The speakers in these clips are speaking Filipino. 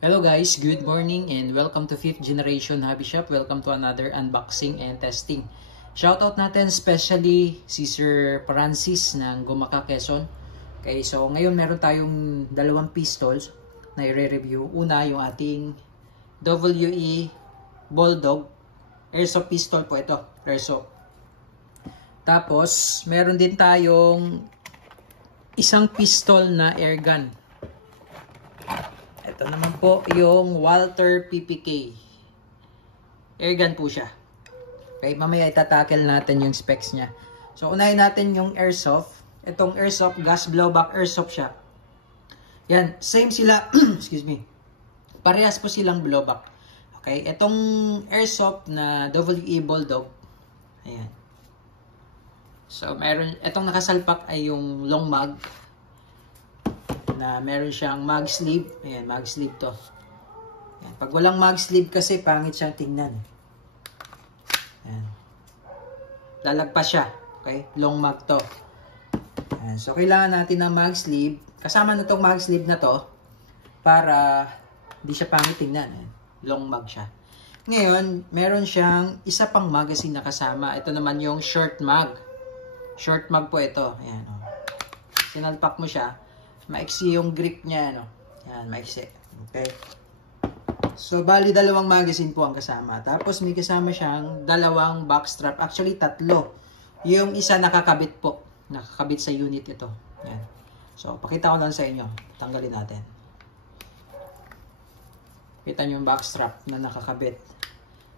Hello guys, good morning and welcome to 5th Generation Hobby Shop. Welcome to another unboxing and testing. Shoutout natin especially si Sir Francis ng Gumaka, Quezon. Okay, so ngayon meron tayong dalawang pistols na i-review. Una yung ating WE Bulldog Airsoft pistol po ito, Airsoft. Tapos meron din tayong isang pistol na airgun. Ito naman po yung Walther PPK. Airgun po siya. Okay, mamaya itatackle natin yung specs niya. So, unahin natin yung airsoft. Itong airsoft, gas blowback airsoft siya. Yan, same sila. Excuse me. Parehas po silang blowback. Okay, itong airsoft na WE Bulldog. Ayan. So, meron, itong nakasalpak ay yung long mag. Na meron siyang mag sleeve. Ayan, mag sleeve to. Ayan. Pag walang mag sleeve kasi pangit siyang tingnan. Ayan. Lalagpas siya. Okay? Long mag to. Ayan. So, kailangan natin ng mag sleeve. Kasama na itong mag sleeve na to para hindi siya pangit tingnan. Ayan. Long mag siya. Ngayon, meron siyang isa pang magazine na kasama. Ito naman yung short mag. Short mag po ito. Ayan. Oh. Sinalpak mo siya. Maiksi yung grip niya, no? Yan, maiksi. Okay. So, bali dalawang magazine po ang kasama. Tapos, may kasama siyang dalawang backstrap. Actually, tatlo. Yung isa nakakabit po. Nakakabit sa unit ito. Yan. So, pakita ko lang sa inyo. Tanggalin natin. Kita nyo yung backstrap na nakakabit.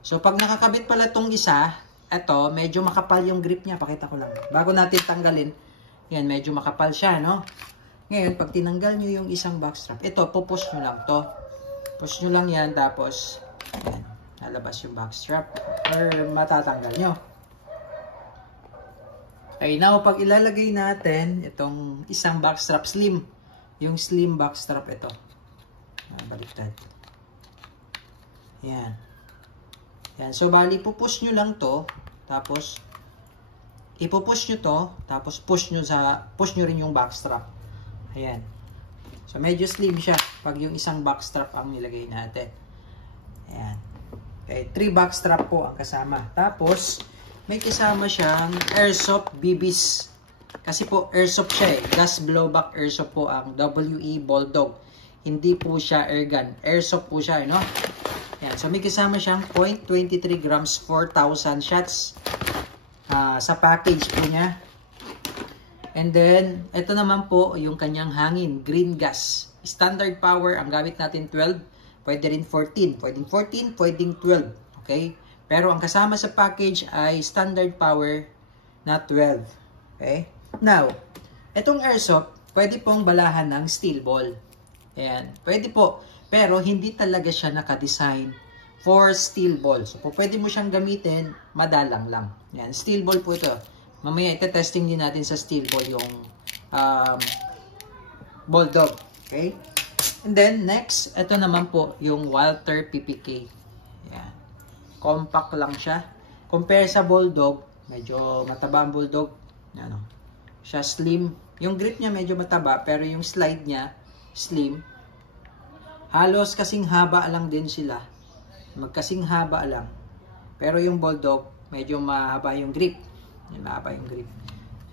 So, pag nakakabit pala itong isa, ito, medyo makapal yung grip niya. Pakita ko lang. Bago natin tanggalin, yan, medyo makapal siya, no? Ngayon, pag tinanggal nyo yung isang backstrap, ito, pupush nyo lang to. Push nyo lang yan, tapos, yan, lalabas yung backstrap, or matatanggal nyo. Okay, now, pag ilalagay natin itong isang backstrap, slim, yung slim backstrap, ito. Baliktad. Yan. Yan, so, bali, pupush nyo lang to, tapos, ipupush nyo to, tapos push nyo rin yung backstrap. Ayan. So, medyo slim siya pag yung isang backstrap ang nilagay natin. Ayan. Okay, 3 backstrap po ang kasama. Tapos, may kasama siyang airsoft BBs. Kasi po, airsoft siya eh. Gas blowback airsoft po ang WE Bulldog. Hindi po siya airgun. Airsoft po siya, no? Ayan. So, may kasama siyang 0.23 grams, 4,000 shots sa package po niya. And then, ito naman po yung kanyang hangin, green gas. Standard power, ang gamit natin 12, pwede rin 14. Pwedeng 14, pwedeng 12. Okay? Pero ang kasama sa package ay standard power na 12. Okay? Now, itong airsoft, pwede pong balahan ng steel ball. Ayan. Pwede po. Pero hindi talaga siya nakadesign for steel ball. So, pwede mo siyang gamitin, madalang lang. Ayan. Steel ball po ito. Mamaya ite-testing din natin sa steel ball yung Bulldog. Okay? And then, next, ito naman po yung Walther PPK. Yan. Compact lang siya. Compare sa Bulldog, medyo mataba ang Bulldog. Yan, o. Siya slim. Yung grip niya medyo mataba, pero yung slide niya, slim. Halos kasing haba lang din sila. Magkasing haba lang. Pero yung Bulldog, medyo mahaba yung grip. Yan, mahaba yung grip.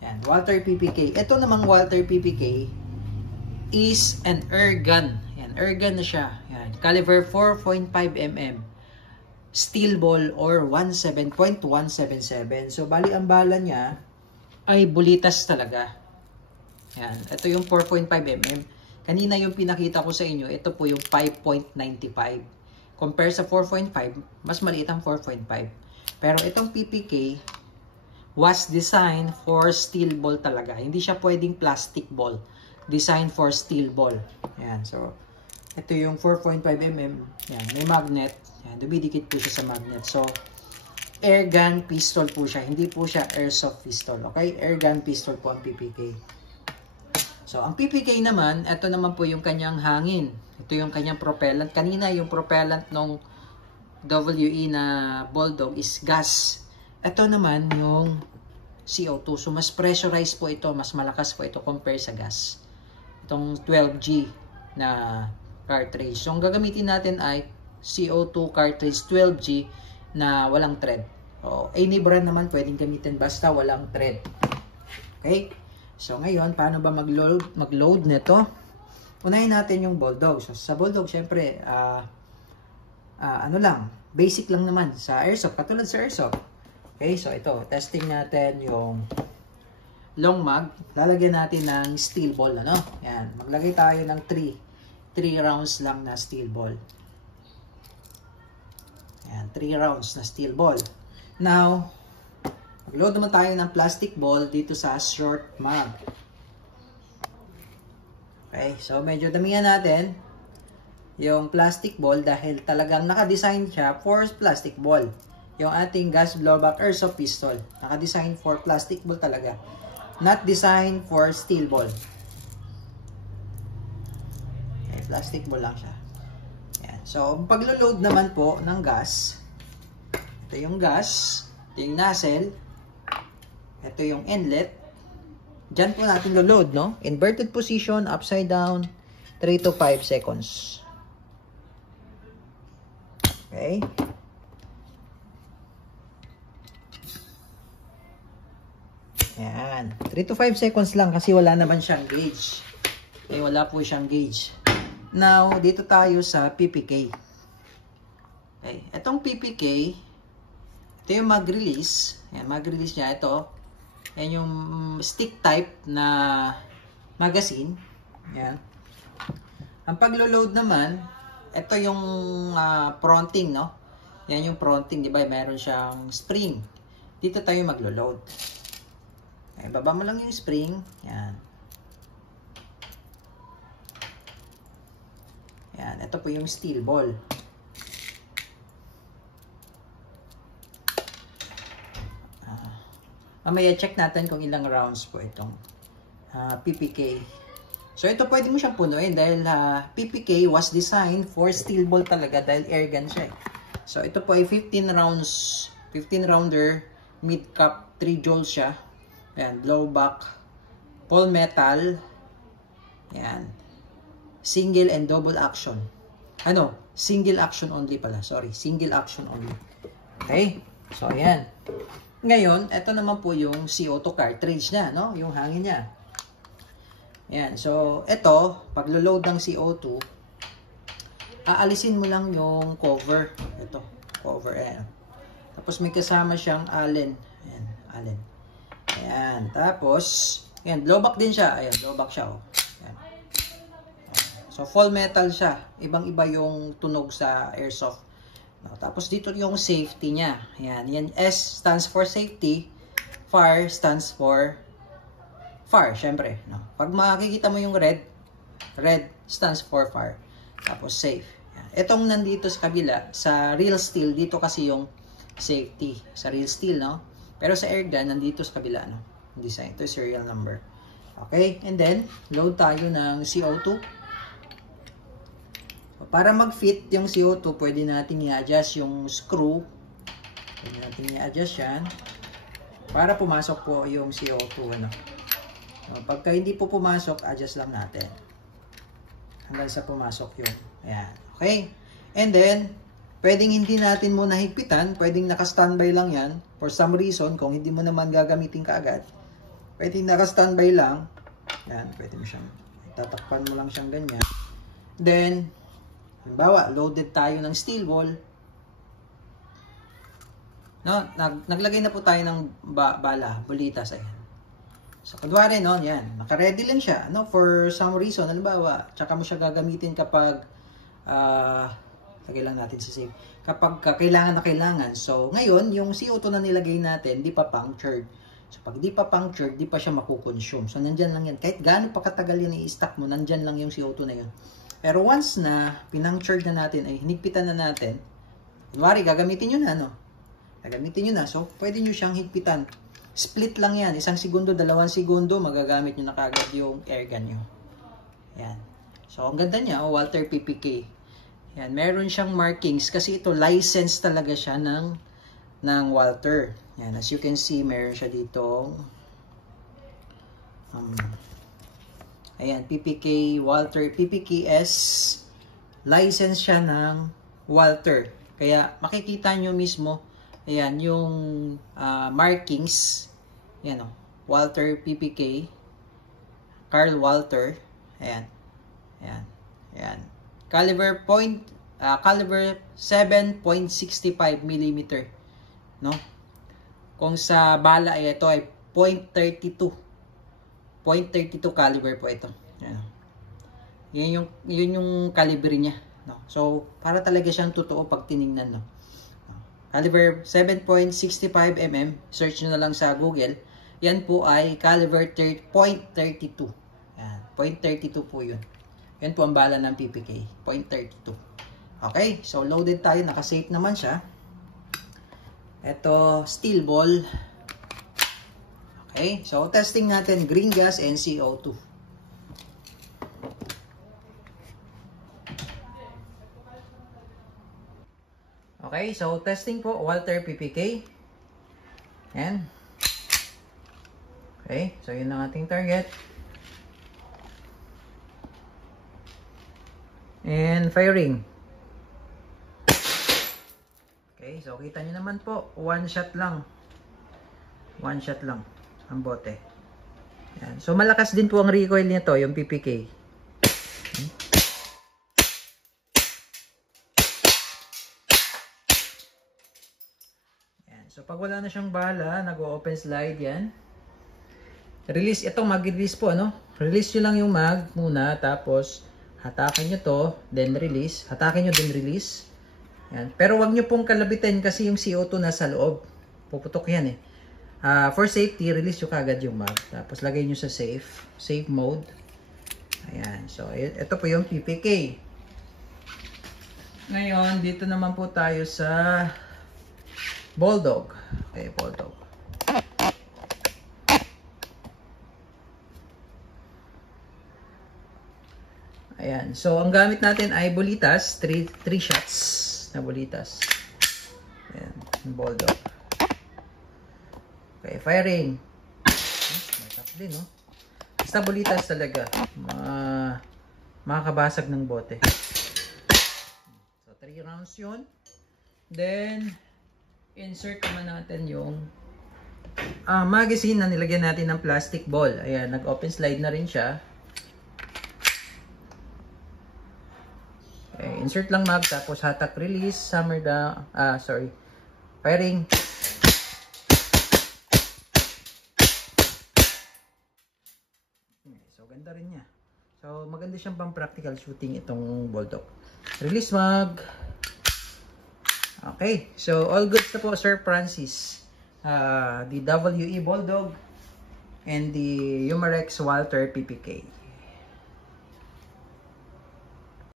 Yan, Walther PPK. Ito namang Walther PPK is an air gun. Yan, air gun na siya. Yan, caliber 4.5mm. Steel ball or 17.177. So, bali ang bala niya ay bulitas talaga. Yan, ito yung 4.5mm. Kanina yung pinakita ko sa inyo, ito po yung 5.95. Compare sa 4.5, mas maliit ang 4.5. Pero itong PPK was designed for steel ball talaga. Hindi siya pwedeng plastic ball. Designed for steel ball. Ayan, so, ito yung 4.5mm. Ayan, may magnet. Ayan, dumidikit po siya sa magnet. So, air gun pistol po siya. Hindi po siya airsoft pistol. Okay? Air gun pistol po ang PPK. So, ang PPK naman, ito naman po yung kanyang hangin. Ito yung kanyang propellant. Kanina, yung propellant ng WE na Bulldog is gas. Ito naman yung CO2. So, mas pressurized po ito. Mas malakas po ito compare sa gas. Itong 12G na cartridge. So, ang gagamitin natin ay CO2 cartridge 12G na walang thread. So, any brand naman pwedeng gamitin basta walang thread. Okay? So, ngayon, paano ba mag-load nito? Unahin natin yung Bulldog. So, sa Bulldog, syempre, ano lang, basic lang naman sa airsoft, katulad sa airsoft. Okay, so ito, testing natin yung long mag. Lalagyan natin ng steel ball, ano? Yan, maglagay tayo ng 3 rounds lang na steel ball. Yan, 3 rounds na steel ball. Now, mag-load naman tayo ng plastic ball dito sa short mag. Okay, so medyo damihan natin yung plastic ball dahil talagang naka-design siya for plastic ball. Yung ating gas blowback airsoft pistol, naka-design for plastic ball talaga. Not designed for steel ball. Okay, plastic ball lang siya. Yan. So, paglo-load naman po ng gas, ito yung gas, ito yung nozzle, ito yung inlet. Diyan po natin lo-load, no? Inverted position, upside down, 3 to 5 seconds. Okay. Ayan. 3 to 5 seconds lang kasi wala naman siyang gauge. Okay, wala po siyang gauge. Now, dito tayo sa PPK. Okay. Itong PPK, ito yung mag-release. Ayan, mag-release niya. Ito. Ayan yung stick type na magazine. Ayan. Ang paglo-load naman, ito yung fronting, no? Yan yung fronting, di ba? Meron siyang spring. Dito tayo maglo-load. Ay, baba mo lang yung spring. Yan. Yan. Ito po yung steel ball. Mamaya check natin kung ilang rounds po itong PPK. So, ito pwede mo siyang punuin dahil PPK was designed for steel ball talaga dahil airgun siya. So, ito po ay 15 rounds, 15 rounder, mid-cap, 3 joules siya. Ayan, blowback, full metal, ayan, single and double action. Ano? Single action only pala. Sorry, single action only. Okay? So, ayan. Ngayon, ito naman po yung CO2 cartridge niya, no? Yung hangin niya. Ayan. So, ito, paglo-load ng CO2, aalisin mo lang yung cover. Ito, cover, ayan. Tapos, may kasama siyang allen. Ayan, allen. Ayan. Tapos, ayan, blowback din siya. Ayan, blowback siya, oh. Ayan. So, full metal siya. Ibang-iba yung tunog sa airsoft. Tapos, dito yung safety niya. Ayan. Yan, S stands for safety. FAR stands for FAR, syempre. No? Pag makikita mo yung red stands for FAR. Tapos, safe. Ayan. Itong nandito sa kabila, sa real steel, dito kasi yung safety. Sa real steel, no? Pero sa airgun, nandito sa kabila, no? Design. Ito yung serial number. Okay? And then, load tayo ng CO2. Para mag-fit yung CO2, pwede natin i-adjust yung screw. Pwede natin i-adjust yan. Para pumasok po yung CO2, ano? Pagka hindi po pumasok, adjust lang natin. Hanggang sa pumasok yung, ayan. Okay? And then, pwedeng hindi natin muna higpitan, pwedeng naka-standby lang yan. For some reason, kung hindi mo naman gagamitin kaagad, pwedeng naka-standby lang. Yan, pwede mo siyang, tatakpan mo lang siyang ganyan. Then, halimbawa, loaded tayo ng steel ball. No, naglagay na po tayo ng bala, bulitas, ayan. So, kunwari, no, yan, naka-ready lang siya, no, for some reason, halimbawa, tsaka mo siya gagamitin kapag, lagay lang natin sa save. Kapag kailangan na kailangan. So, ngayon, yung CO2 na nilagay natin, di pa punctured. So, pag di pa punctured, di pa siya makukonsume. So, nandyan lang yan. Kahit gaano pa katagal yan i-stack mo, nandyan lang yung CO2 na yun. Pero once na pinunctured na natin, ay hinigpitan na natin, kunwari, gagamitin nyo na, no? Gagamitin nyo na. So, pwede nyo siyang higpitan. Split lang yan. 1 segundo, 2 segundo, magagamit nyo na kagad yung airgun nyo. Yan. So, ang ganda niya, oh, Walther PPK. Yan, meron siyang markings kasi ito license talaga siya ng Walther. Yan, as you can see, meron siya dito. Ayan, PPK Walther PPKS license siya ng Walther. Kaya makikita nyo mismo, ayan, yung markings. Ayan o, Walther PPK. Karl Walther. Ayan. Ayan. Ayan. Caliber 7.65 mm. No? Kung sa bala ay ito ay .32. .32 caliber po ito. Ayan. Yun yung caliber niya. No? So, para talaga siyang totoo pag tinignan. No? Caliber 7.65 mm. Search nyo na lang sa Google. Yan po ay caliber .32. Yan. .32 po yun. Yan po ang bala ng PPK. .32. Okay. So, loaded tayo. Nakasafe naman siya. Ito, steel ball. Okay. So, testing natin green gas and CO2. Okay. So, testing po Walther PPK. Yan. Okay, so yun ang ating target. And firing. Okay, so kita nyo naman po, one shot lang. One shot lang ang bote. Yan. So malakas din po ang recoil nito, yung PPK. Yan. So pag wala na siyang bala, nag-open slide yan. Release, ito mag-release po, ano? Release nyo lang yung mag muna, tapos hatakin nyo to, then release. Hatakin nyo, then release. Yan. Pero wag nyo pong kalabitin kasi yung CO2 nasa loob. Puputok yan eh. For safety, release nyo kagad yung mag. Tapos lagay nyo sa safe mode. Ayan. So, ito po yung PPK. Ngayon, dito naman po tayo sa Bulldog. Okay, Bulldog. Ayan. So, ang gamit natin ay bolitas. 3 shots na bolitas. Ayan. Bulldog. Okay, firing. Masap din, no? Basta bolitas talaga. Makakabasag ng bote. So, 3 rounds yun. Then, insert naman natin yung magazine na nilagyan natin ng plastic ball. Ayan, nag-open slide na rin siya. Okay, insert lang mag, tapos hatak release, hammer down, firing. Okay, so ganda rin niya. So maganda siyang pang practical shooting itong Bulldog. Release mag. Okay, so all goods na po Sir Francis. The WE Bulldog and the Umarex Walther PPK.